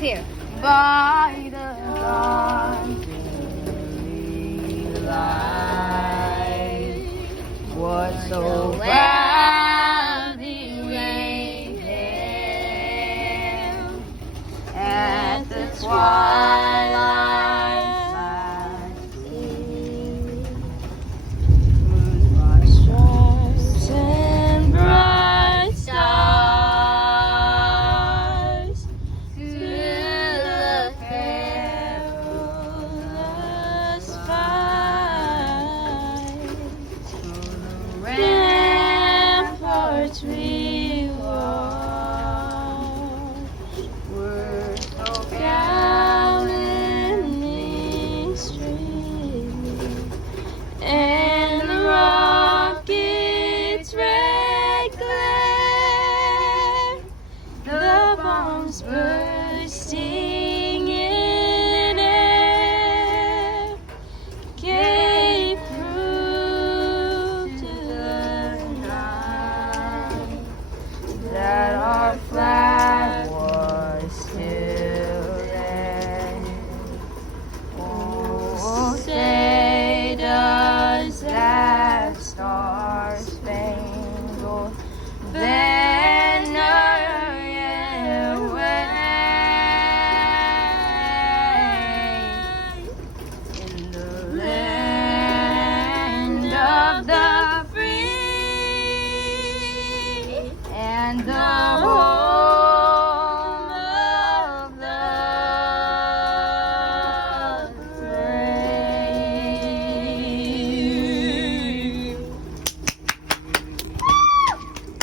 Here. By the dawn's early light, what so proudly waited at the twilight's last gleam, whose broad stripes and bright stars to the perilous fight, through the ramparts we watched, were so gallantly streaming, and the rockets' red glare, the bombs bursting in air, gave proof to the night that our flag was still there. Oh, say does that star-spangled banner yet wave in the land of the free and the